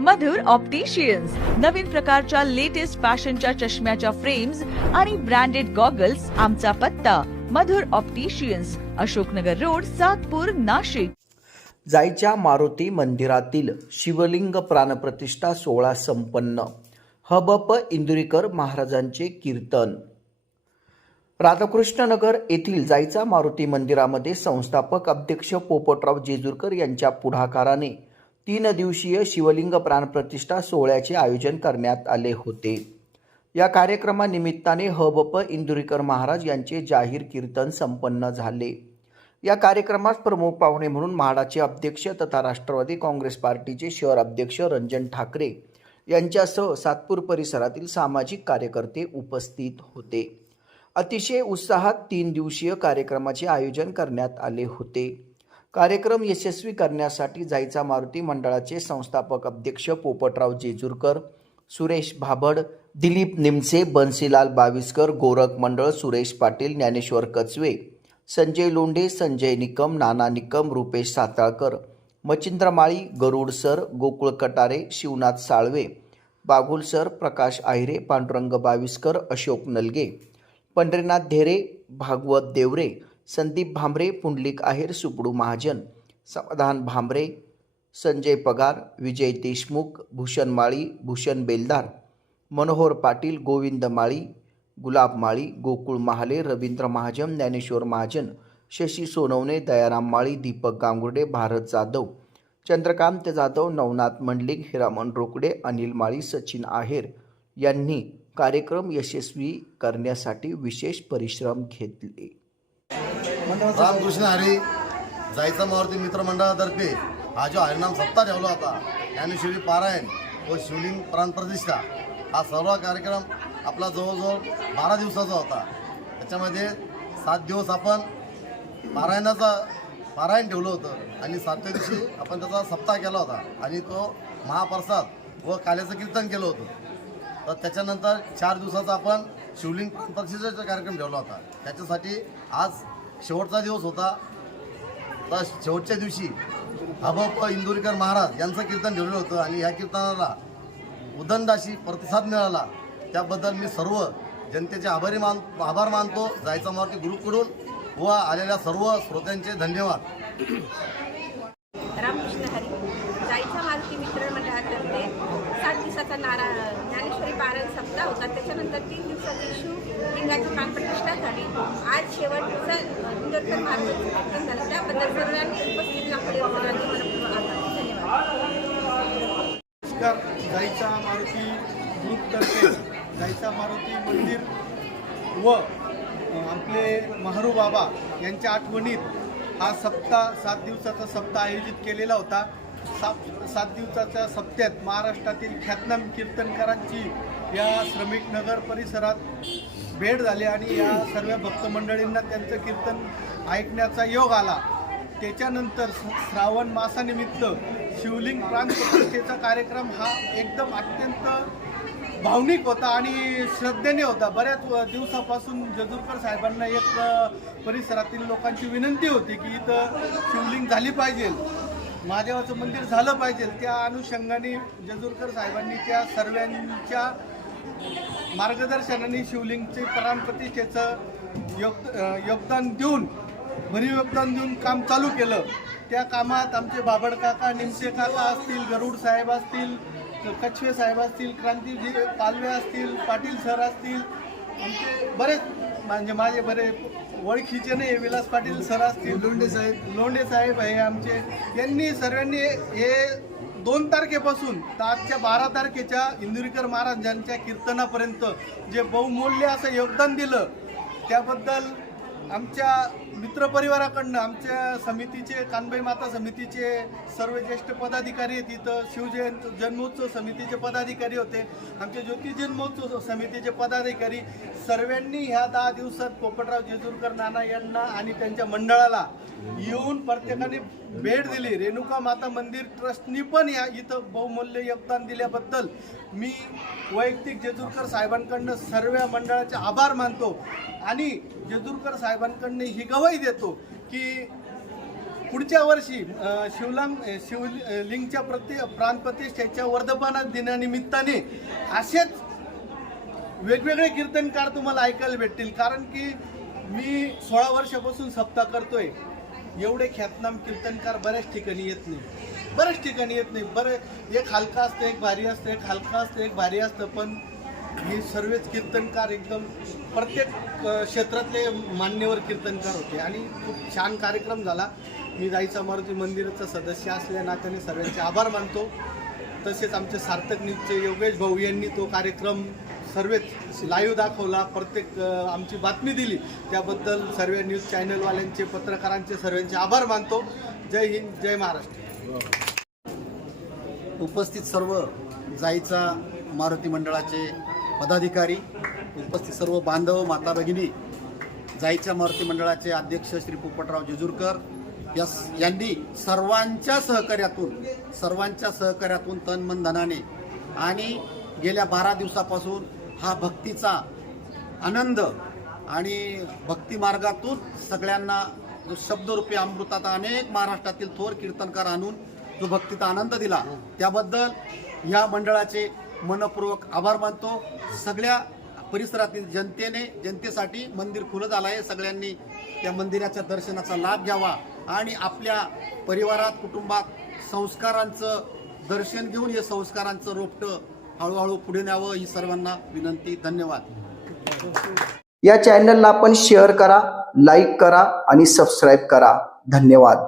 मधुर opticians नवीन प्रकारच्या latest फॅशनच्या चष्म्याच्या फ्रेम्स आणि ब्रँडेड गॉगल्स आमचा पत्ता. Madhur opticians Ashoknagar road Satpur Nashik. जायच्या मारुती मंदिरातील शिवलिंग प्राणप्रतिष्ठा सोहळा संपन्न. हबप इंदुरीकर महाराजांचे कीर्तन. राधाकृष्णनगर येथील जायचा मारुती मंदिरामध्ये संस्थापक अध्यक्ष पोपटराव जेजूरकर यांच्या पुढाकाराने तीन दिवसीय शिवलिंग प्राणप्रतिष्ठा सोहळ्याचे आयोजन करण्यात आले होते. या कार्यक्रमानिमित्ताने हबप इंदुरीकर महाराज यांचे जाहीर कीर्तन संपन्न झाले. या कार्यक्रमास प्रमुख पाहुणे म्हणून म्हाडाचे अध्यक्ष तथा राष्ट्रवादी काँग्रेस पार्टीचे शहर अध्यक्ष रंजन ठाकरे यांच्यासह सातपूर परिसरातील सामाजिक कार्यकर्ते उपस्थित होते. अतिशय उत्साहात तीन दिवसीय कार्यक्रमाचे आयोजन करण्यात आले होते. कार्यक्रम यशस्वी करण्यासाठी जायचा मारुती मंडळाचे संस्थापक अध्यक्ष पोपटराव जेजूरकर सुरेश भाभड दिलीप निमसे बन्सीलाल बाविस्कर गोरख मंडळ सुरेश पाटील ज्ञानेश्वर कचवे संजय लोंढे संजय निकम नाना निकम रुपेश साताळकर मचिंद्र माळी गरुड सर गोकुळ कटारे शिवनाथ साळवे बागुल सर प्रकाश आहिरे पांडुरंग बाविस्कर अशोक नलगे पंढरीनाथ धेरे भागवत देवरे संदीप भांबरे पुंडलिक आहेर सुपडू महाजन समाधान भांबरे संजय पगार विजय देशमुख भूषण माळी भूषण बेलदार मनोहर पाटील गोविंद माळी गुलाब माळी गोकुळ महाले रवींद्र महाजन ज्ञानेश्वर महाजन शशी सोनवणे दयाराम माळी दीपक गांगुर्डे भारत जाधव चंद्रकांत जाधव नवनाथ मंडलिक हिरामन रोकडे अनिल माळी सचिन आहेर यांनी कार्यक्रम यशस्वी करण्यासाठी विशेष परिश्रम घेतले. रामकृष्ण हरी जायचा मारुती मित्रमंडळातर्फे. हा जो हरिनाम सप्ताह ठेवला होता ज्ञानेश्वरी पारायण व शिवलिंग प्राणप्रतिष्ठा हा सर्व कार्यक्रम आपला जवळजवळ बारा दिवसाचा होता. त्याच्यामध्ये सात दिवस आपण पारायणाचा पारायण ठेवलं होतं आणि सातव्या दिवशी आपण त्याचा सप्ताह केला होता आणि तो महाप्रसाद व काल्याचं कीर्तन केलं होतं. तर त्याच्यानंतर चार दिवसाचा आपण शिवलिंग प्राणप्रतिष्ठेचा कार्यक्रम ठेवला होता. त्याच्यासाठी आज शेवटचा दिवस होता. तर शेवटच्या दिवशी हबप इंदुरीकर महाराज यांचं कीर्तन ठेवलेलं होतं आणि या कीर्तनाला उदंडाशी प्रतिसाद मिळाला. त्याबद्दल मी सर्व जनतेचे आभारी मान आभार मानतो. जायचा मारुती ग्रुपकडून व आलेल्या सर्व श्रोत्यांचे धन्यवाद. रामकृष्ण हरी जायचा मारुती मित्र मंडळातर्फे सात दिवसाचा नारा ज्ञानेश्वरी पारायण सप्ताह होता. त्याच्यानंतर तीन दिवसाची शिवलिंगाची प्राणप्रतिष्ठा झाली. आज शेवटचं इंदोरकर महाराजांचं कीर्तन झालं. त्याबद्दल सर्वांनी उपस्थित लाभले धन्यवाद. नमस्कार. जायचा मारुती ग्रुपतर्फे जायचा मारुती मंदिर व आपले महारू बाबा यांच्या आठवणीत हा सप्ताह सात दिवसाचा सप्ताह आयोजित केलेला होता. सात सात दिवसाच्या सप्त्यात महाराष्ट्रातील ख्यातनाम कीर्तनकारांची या श्रमिक नगर परिसरात भेट झाली आणि या सर्व भक्त मंडळींना त्यांचं कीर्तन ऐकण्याचा योग आला. त्याच्यानंतर श्रावण मासानिमित्त शिवलिंग प्राण प्रतिष्ठेचा कार्यक्रम हा एकदम अत्यंत भावनिक होता आणि श्रद्धेने होता. बऱ्याच दिवसापासून जजूरकर साहेबांना एक परिसरातील लोकांची विनंती होती की इथं शिवलिंग झाली पाहिजे. महादेवाचं मंदिर झालं पाहिजे. त्या अनुषंगाने जजूरकर साहेबांनी त्या सर्वांच्या मार्गदर्शनाने शिवलिंगचे प्राणप्रतिष्ठेचं योग योगदान देऊन भरीव योगदान देऊन काम चालू केलं. त्या कामात आमचे बाबड काका निमसे काका असतील गरुड साहेब असतील कछवे साहेब असतील क्रांतीजी पालवे असतील पाटील सर असतील आमचे बरेच म्हणजे माझे बरे ओळखीचे नाही विलास पाटील सर असतील. लोंढे साहेब. लोंढे साहेब हे आमचे. यांनी सर्वांनी हे दोन तारखेपासून तर आजच्या बारा तारखेच्या इंदुरीकर महाराजांच्या कीर्तनापर्यंत जे बहुमूल्य असं योगदान दिलं त्याबद्दल आमच्या मित्रपरिवाराकडनं आमच्या समितीचे कानबाई माता समितीचे सर्व ज्येष्ठ पदाधिकारी आहेत. इथं शिवजयंत जन्मोत्सव समितीचे पदाधिकारी होते. आमचे ज्योती जन्मोत्सव समितीचे पदाधिकारी सर्वांनी ह्या दहा दिवसात पोपटराव जेजूरकर नाना यांना आणि त्यांच्या मंडळाला येऊन प्रत्येकाने भेट दिली. रेणुका माता मंदिर ट्रस्टनी पण या इथं बहुमूल्य योगदान दिल्याबद्दल मी वैयक्तिक जेजूरकर साहेबांकडनं सर्व मंडळाचे आभार मानतो. आणि जेजुरकर साहेबांकडनं ही गवाही देतो की पुढच्या वर्षी अ, शिवलांग शिवलिंगच्या प्रति प्राणप्रतिष्ठेच्या वर्धमाना दिनानिमित्ताने असेच वेगवेगळे कीर्तनकार तुम्हाला ऐकायला भेटतील. कारण की मी सोळा वर्षापासून सप्ताह करतोय. एवढे ख्यातनाम कीर्तनकार बऱ्याच ठिकाणी येत नाही. बऱ्याच ठिकाणी येत नाही. बरं एक हलका असतं एक भारी असतं एक हलका असतं एक भारी असतं पण हे सर्वच कीर्तनकार एकदम प्रत्येक क्षेत्रातले मान्यवर कीर्तनकार होते. आणि खूप छान कार्यक्रम झाला. मी जायचा मारुती मंदिराचा सदस्य असल्या नात्याने सर्वांचे आभार मानतो. तसेच आमचे सार्थक न्यूजचे योगेश भाऊ यांनी तो कार्यक्रम सर्वच लाईव्ह दाखवला. प्रत्येक आमची बातमी दिली. त्याबद्दल सर्व न्यूज चॅनलवाल्यांचे पत्रकारांचे सर्वांचे आभार मानतो. जय हिंद जय महाराष्ट्र. उपस्थित सर्व जाईचा मारुती मंडळाचे पदाधिकारी उपस्थित सर्व बांधव माता भगिनी जाईच्या मारुती मंडळाचे अध्यक्ष श्री पोपटराव जेजूरकर यास यांनी सर्वांच्या सहकार्यातून सर्वांच्या सहकार्यातून तन मन धनाने आणि गेल्या बारा दिवसापासून हा भक्तीचा आनंद आणि भक्तिमार्गातून सगळ्यांना जो शब्दरूपी अमृतात अनेक महाराष्ट्रातील थोर कीर्तनकार आणून जो भक्तीचा आनंद दिला त्याबद्दल या मंडळाचे मनपूर्वक आभार मानतो. सगळ्या परिसरातील जनतेने जनतेसाठी मंदिर खुलं झालं आहे सगळ्यांनी त्या मंदिराच्या दर्शनाचा लाभ घ्यावा आणि आपल्या परिवारात कुटुंबात संस्कारांचं दर्शन घेऊन हे संस्कारांचं रोपटं हळूहळू पुढे न्यावं ही सर्वांना विनंती. धन्यवाद. या चॅनलला आपण शेअर करा लाईक करा आणि सबस्क्राईब करा. धन्यवाद.